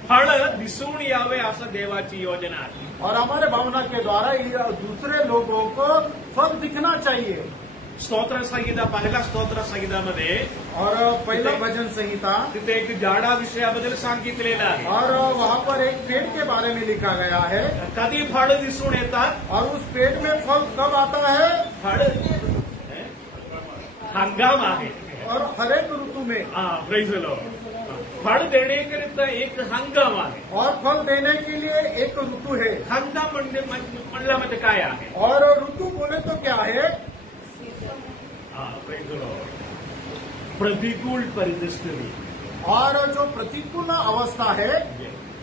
फळ दिसून यावे असं देवाची योजना आहे. और हमारे भावना के द्वारा दूसरे लोगों को फल दिखना चाहिए. स्तोत्र संहिता पहिल्या स्तोत्र संहितामध्ये और पहला भजन संहिता तिथे एक झाडा विषयाबद्दल सांगितलेलं आहे. और वहाँ पर एक पेड़ के बारे में लिखा गया है. कधी फळ दिसून येतात. और उस पेड़ में फल कब आता है. फळ हंगाम आहे. और हर एक ऋतू में. Praise the Lord. फळ देण्याकरिता एक हंगाम आहे. और फल देने के लिए एक ऋतू है. हंगाम म्हणल्यामध्ये काय आहे. और ऋतू बोले तो क्या है. Praise the Lord. प्रतिकूल परिस्थिती. और जो प्रतिकूल अवस्था है.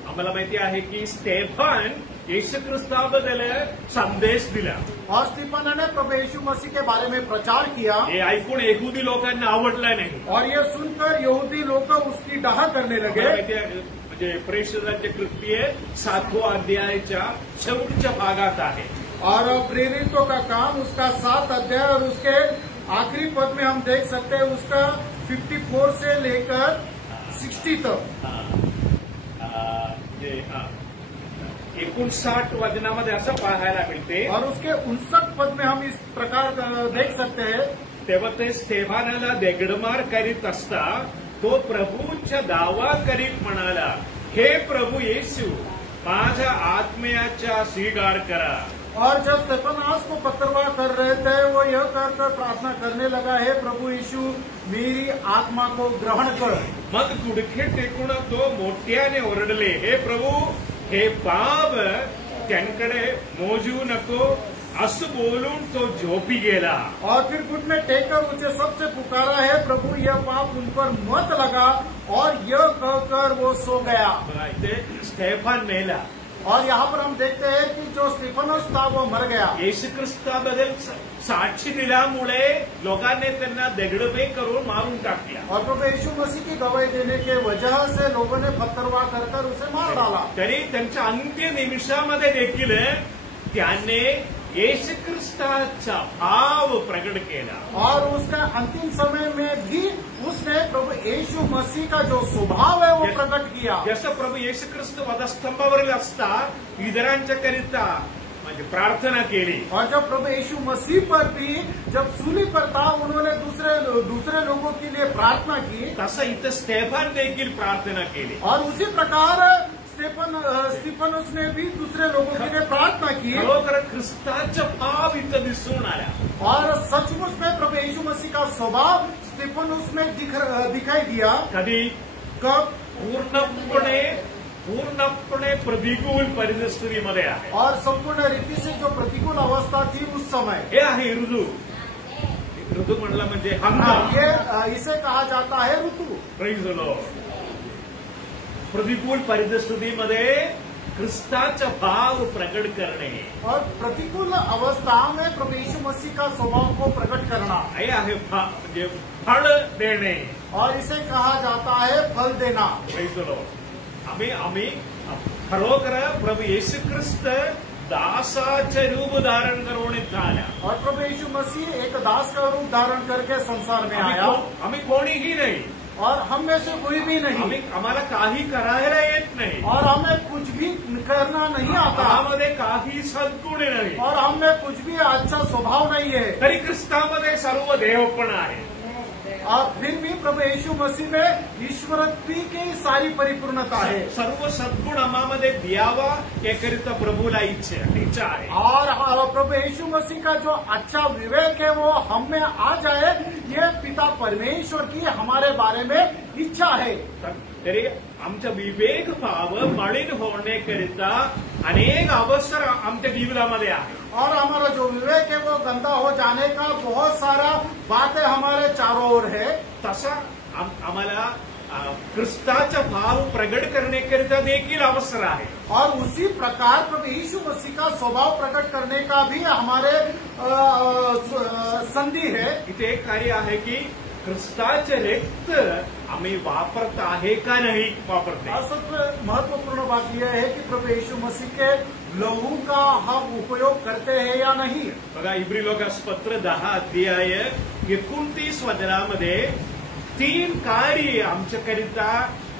आम्हाला माहिती आहे की स्टेफन येशू ख्रिस्ताबद्दल संदेश दिला. और स्टीफन प्रभु यीशु मसीह के बारे में प्रचार किया. हे ऐकून यहुदी लोकांना आवडलं नाही. और ये सुनकर यहूदी लोग उसकी डाह करने लगे. म्हणजे प्रेषितांचे कृत्य 7व्या अध्यायाच्या शेवटच्या भागात आहे. और प्रेरितों का काम उसका 7 अध्याय और उसके आखिरी पद में हम देख सकते हैं उसका 54 से लेकर 60 तक. 59 वचनामध्ये असं पाहायला मिळते. और उसके 59 पद में हम इस प्रकार देख सकते हैं. तेव्हा ते स्तेफानाला देगडमार करीत असता तो प्रभूच्या दावा करीत म्हणाला, हे प्रभू येशू माझ्या आत्म्याचा स्वीकार करा. और जब स्तेफनास को पत्थरवाह कर रहे थे वो यह कहकर प्रार्थना करने लगा, हे प्रभु यीशु मेरी आत्मा को ग्रहण कर. मग गुडघे टेकून तो मोठ्याने ओरडले, हे प्रभू हे पाप त्यांकडे मोजू नको असं बोलून तो झोपी गेला. और फिर घुटने टेककर उसे सबसे पुकारा, है प्रभु यह पाप उन पर मत लगा. और यह कहकर वो सो गया. इथे स्टेफन मेला. और यहाँ पर हम देखते हैं कि जो स्टीफनस था वो मर गया. येशू ख्रिस्ताबद्दल साक्षी दिल्यामुळे लोकांनी त्यांना दगडफेक करून मारून टाकल्या. और प्रभु यीशु मसीह की गवाही देने के वजह से लोगों ने पत्थरवाह कर उसे मार डाला. तरी त्यांच्या अंत्य निमिषामध्ये देखील त्याने येशू ख्रिस्ताचा भाव प्रकट केला. और उसका अंतिम समय में भी उसने प्रभु यीशु मसीह का जो स्वभाव है वो प्रकट किया. जसं प्रभु येशू ख्रिस्त वधस्तंभावरील असता इतरांच्या करिता म्हणजे प्रार्थना केली. और जब प्रभु यीशु मसीह पर भी जब सूली पर था उन्होंने दूसरे लोगों के लिए प्रार्थना की. तसं इथं स्टेफन देखील प्रार्थना केली. और उसी प्रकार स्तिफनुस ने भी दूसरे लोगों के लिए प्रार्थना की खरोखर ख्रिस्ताचा भाव इथं दिसून आला. और सचमुच में प्रभु यीशु मसीह का स्वभाव स्तिफनुस में दिखाई दिया. कधी कब? पूर्णपणे प्रतिकूल परिस्थितीमध्ये आहे. और संपूर्ण रीति से जो प्रतिकूल अवस्था थी उस समय. हे आहे ऋतू. ऋतू म्हणला म्हणजे हंगाम. ये इसे कहा जाता है ऋतु. Praise the Lord. प्रतिकूल परिस्थितीमध्ये ख्रिस्ताचा भाव प्रकट करणे और प्रतिकूल अवस्था में प्रभु यीशु मसीह का स्वभाव को प्रकट करना हे आहे म्हणजे फळ देणे. और इसे कहा जाता है फल देना. Praise the Lord. आम्ही खरोखर प्रभू येशू ख्रिस्त दासाचे रूप धारण करून इथं आल्या. और प्रभु यीशु मसीह एक दास का रूप धारण करके संसार में आया. आम्ही कोणीही नाही. और हम में से कोई भी नहीं. आम्हाला काही करायला येत नाही. और हमें कुछ भी करना नहीं आता. आम्हामध्ये काही सद्गुण नाही. और हमें कुछ भी अच्छा स्वभाव नहीं है. तरी ख्रिस्तामध्ये सर्व देवपण आहे. और फिर भी प्रभु यीशु मसीह में ईश्वरत्व की सारी परिपूर्णता है. सर्व सद्गुण आम्हामध्ये द्यावा याकरिता प्रभूला इच्छा आहे. और प्रभु यीशु मसीह का जो अच्छा विवेक है वो हम में आ जाए, ये पिता परमेश्वर की हमारे बारे में इच्छा है. तरी आमचा विवेक भाव मलिन होण्याकरिता अनेक अवसर आमच्या जीवनामध्ये आहे. और हमारा जो विवेक है वो गंदा हो जाने का बहुत सारा बातें हमारे चारों ओर है. तसा आम्हाला ख्रिस्ताचा भाव प्रकट करण्याकरिता देखील अवसर आहे. और उसी प्रकार प्रभु यीशु मसीह का स्वभाव प्रकट करने का भी हमारे संधि है. इथे एक कार्य आहे की ख्रिस्ताचे रक्त आम्ही वापरत आहे का नाही वापरते. और सबसे महत्वपूर्ण बात यह है कि प्रभु यीशु मसीह के लहू का हम उपयोग करते हैं या नहीं. बघा इब्री लोकास पत्र 10 अध्याय 29 वचनामध्ये 3 कार्य आमच्याकरिता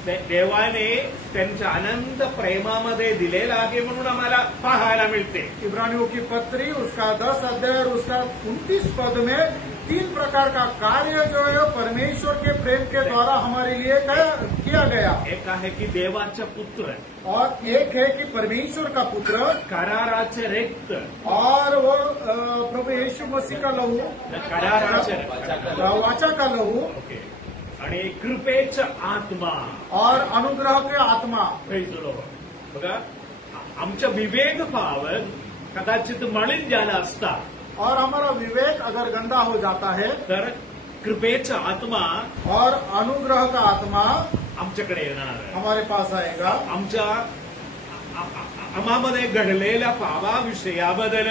देवाने त्यांच्या अनंत प्रेमामध्ये दिलेलं आहे म्हणून आम्हाला पाहायला मिळते. इब्रानियों की पत्री उसका 10 अध्याय और उसका 29 पद में 3 प्रकार का कार्य जो है परमेश्वर के प्रेम के द्वारा हमारे लिए किया गया. एक आहे की देवाचा पुत्र, और एक है कि परमेश्वर का पुत्र, कराराचे रक्त, और वो प्रभु यीशु मसीह का लहू, कराराचे वाचा का लहू, आणि कृपेचा आत्मा और अनुग्रह के आत्मा. बघा आमचा विवेक भाव कदाचित मलिन झाला असता और हमारा विवेक अगर गंदा हो जाता है तर कृपेचा आत्मा और अनुग्रह का आत्मा आमच्याकडे येणार, हमारे पास आएगा. आम्हामध्ये घडलेल्या पापाविषयाबद्दल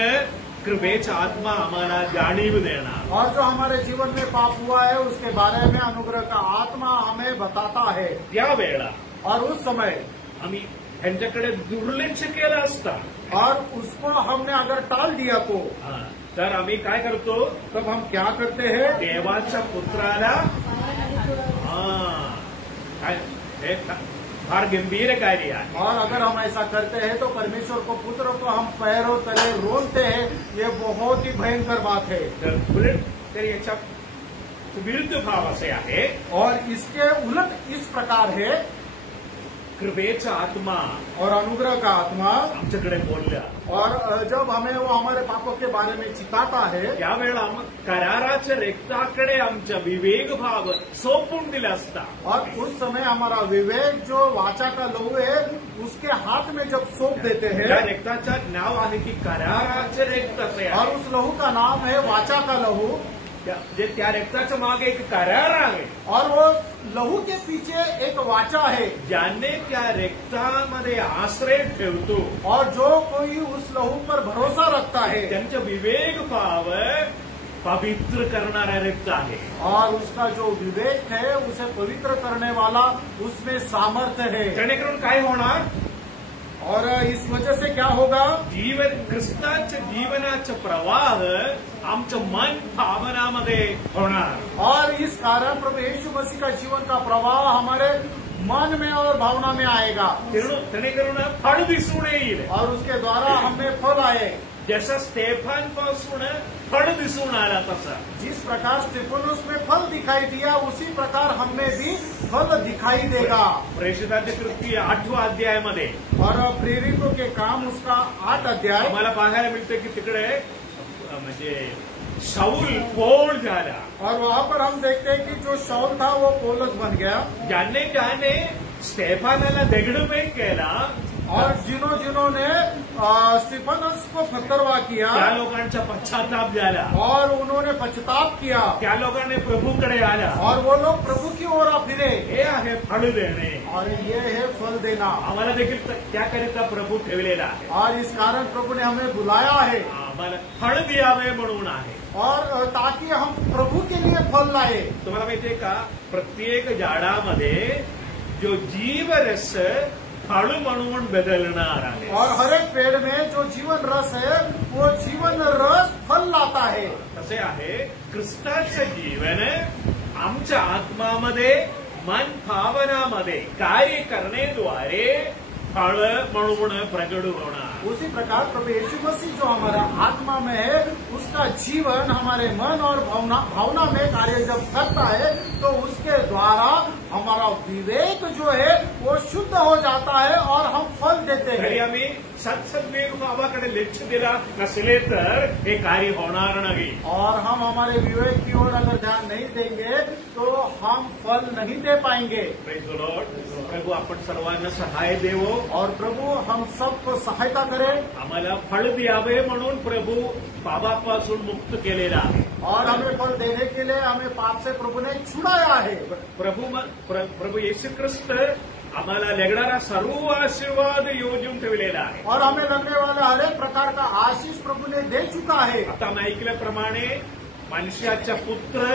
कृपेचा आत्मा आम्हाला जाणीव देणार. और जो हमारे जीवन में पाप हुआ है उसके बारे में अनुग्रह का आत्मा हमें बताता है. त्यावेळेला और उस समय आम्ही त्यांच्याकडे दुर्लक्ष केलं असता और उसको हमने अगर टाल दिया तर आम्ही काय करतो, तब हम क्या करते हैं, देवाच्या पुत्राला फार गंभीर कार्य आहे. और अगर हम ऐसा करते हैं तो परमेश्वर को पुत्र को हम पैरों तले रोनते हैं. ये बहुत ही भयंकर बात है. तर याच्या विरुद्ध भाव असे आहे. और इसके उलट इस प्रकार है, कृपेचा आत्मा और अनुग्रह का आत्मा आमच्याकडे बोलला. और जब हमें वो हमारे पापों के बारे में चिताता है, त्यावेळेला कराराच्या रक्ताकडे आमचा विवेक भाव सोपून दिला असता. और उस समय हमारा विवेक जो वाचा का लहू है उसके हाथ में जब सौंप देते हैं, त्या रक्ताचा नाव आहे की कराराचे रक्त असे आहे. और उस लहू का नाम है वाचा का लहू. त्या रक्ताच्या मागे एक करार आहे. और वो लहू के पीछे एक वाचा है. ज्याने त्या रक्तामध्ये आश्रय ठेवतो और जो कोई उस लहू पर भरोसा रखता है, त्यांचा विवेक भाव पवित्र करणारा रक्त आहे. और उसका जो विवेक है उसे पवित्र करने वाला उसमें सामर्थ्य है. जेणेकरून काय होणार, और इस वजह से क्या होगा, ख्रिस्ताच्या जीवनाचा प्रवाह आमचं मन भावनामध्ये होणार. और इस कारण प्रभु यीशु मसीह का जीवन का प्रवाह हमारे मन में और भावना में आएगा. जेणेकरून फळ दिसून येईल. और उसके द्वारा हमें फल आए. जसा स्टेफान पासून फळ दिसून आला तसा जिस प्रकार स्टेफनस में फल दिखाई दिया उसी प्रकार हम में भी फल दिखाई देगा। प्रेषितांचे कृत्य 8व्या अध्यायामध्ये और प्रेरितों के काम उसका 8 अध्याय आम्हाला पाहायला मिळतं की तिकडे म्हणजे शाऊल पौल झाला और वहाँ पर हम देखते हैं कि जो शाऊल था वो पौलुस बन गया ज्याने स्टेफानाला दगडफेक केला और जिन्होंने स्टीफनस को फतरवा किया त्या लोकांचा पश्चाताप झाला और उन्होंने पश्चाताप किया त्या लोकांनी प्रभूकडे आला और वो लोग प्रभु की ओर फिरे हे आहे फळ देणे और ये है फल देना। आम्हाला देखील त्याकरिता प्रभू ठेवलेला आहे और इस कारण प्रभु ने हमें बुलाया है आम्हाला फळ द्यावे म्हणून आहे और ताकि हम प्रभु के लिए फल लाए। तुम्हाला माहितीये का प्रत्येक झाडामध्ये जो जीवरस फळ म्हणून बदलणार आहे और हर एक पेड़ में जो जीवन रस है वो जीवन रस फल लाता है। कसे आहे ख्रिस्ताचं जीवन आमच्या आत्मामध्ये मन भावनामध्ये कार्य करण्याद्वारे फळ म्हणून प्रगट होणार। उसी प्रकार प्रभु यीशु मसीह जो हमारा आत्मा में है उसका जीवन हमारे मन और भावना में कार्य जब करता है तो उसके द्वारा हमारा विवेक जो है वो शुद्ध हो जाता है और हम फल देते तरी हैं। आम्ही सत्सद्वेग भावाकडे लक्ष दिला नसले तर हे कार्य होणार नाही। और हम हमारे विवेक की ओर अगर ध्यान नहीं देंगे तो हम फल नहीं दे पाएंगे। Praise the Lord. प्रभू आपण सर्वांना सहाय देवो और प्रभु हम सबको सहायता करें आम्हाला फळ द्यावे म्हणून प्रभू पापापासून मुक्त केलेला आहे। और हमें फल देने के लिए हमें पाप से प्रभु ने छुड़ाया है। प्रभू येशू ख्रिस्त आम्हाला लगणारा सर्व आशीर्वाद योजून ठेवलेला आहे। और हमें लगने वाला हर एक प्रकार का आशीष प्रभु ने दे चुका है। आता आम्ही ऐकल्याप्रमाणे मनुष्याचा पुत्र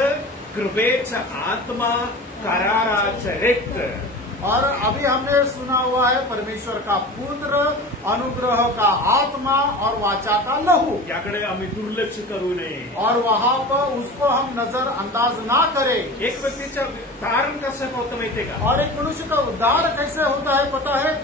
कृपेचा आत्मा कराराचं रक्त और अभी हमने सुना हुआ है परमेश्वर का पुत्र अनुग्रह का आत्मा और वाचा का लहू। याकडे आम्ही दुर्लक्ष करू नये और वहाँ पर उसको हम नजरअंदाज ना करें। एक व्यक्तीचं तारण कसं होतं माहितीये का और एक मनुष्य का उद्धार कैसे होता है पता है?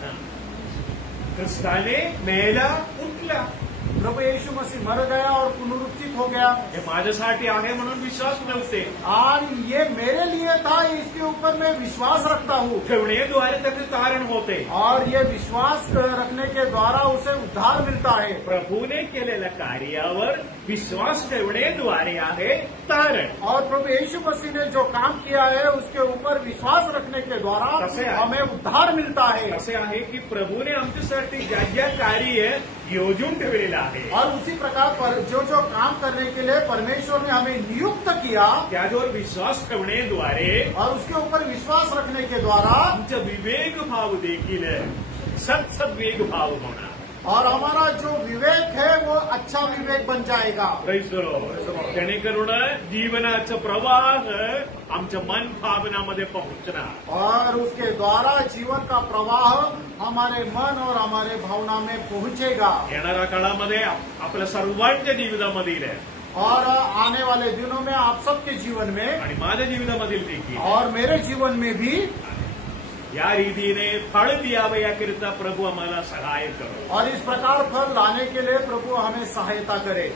ख्रिस्ताने मेला उठला प्रभु यीशु मसीह मर गया और पुनरुत्थित हो गया। हे माझ्यासाठी आहे म्हणून विश्वास नव्हते और ये मेरे लिए था, इसके ऊपर मैं विश्वास रखता हूँ। ठेवण्याद्वारे त्याचे तारण होते और ये विश्वास रखने के द्वारा उसे उद्धार मिलता है। प्रभूने केलेल्या कार्यावर विश्वास ठेवण्याद्वारे आहे तारण। और प्रभु यीशु मसीह ने जो काम किया है उसके ऊपर विश्वास रखने के द्वारा कैसे है? हमें उद्धार मिलता है। असे आहे की प्रभूने आमच्यासाठी ज्या कार्य योजून ठेवलेलं आहे और उसी प्रकार जो काम करने के लिए परमेश्वर ने हमें नियुक्त किया त्याच्यावर विश्वास ठेवण्याद्वारे और उसके ऊपर विश्वास रखने के द्वारा आमचा विवेक भाव देखील सत्सद्वेग भाव होणार और हमारा जो विवेक है वो अच्छा विवेक बन जाएगा। जेणेकरून जीवनाचा प्रवाह आमच्या मन भावनामध्ये पोहोचणार और उसके द्वारा जीवन का प्रवाह हमारे मन और हमारे भावना में पहुंचेगा। येणाऱ्या काळामध्ये आपल्या सर्वांच्या जीवनामधील और आने वाले दिनों में आप सबके जीवन में आणि माझ्या जीवनामधील देखील और मेरे जीवन में भी या रीतीने फळ द्यावे याकरिता प्रभू आम्हाला सहाय्य करो। और इस प्रकार फल लाने के लिए प्रभु हमें सहायता करे।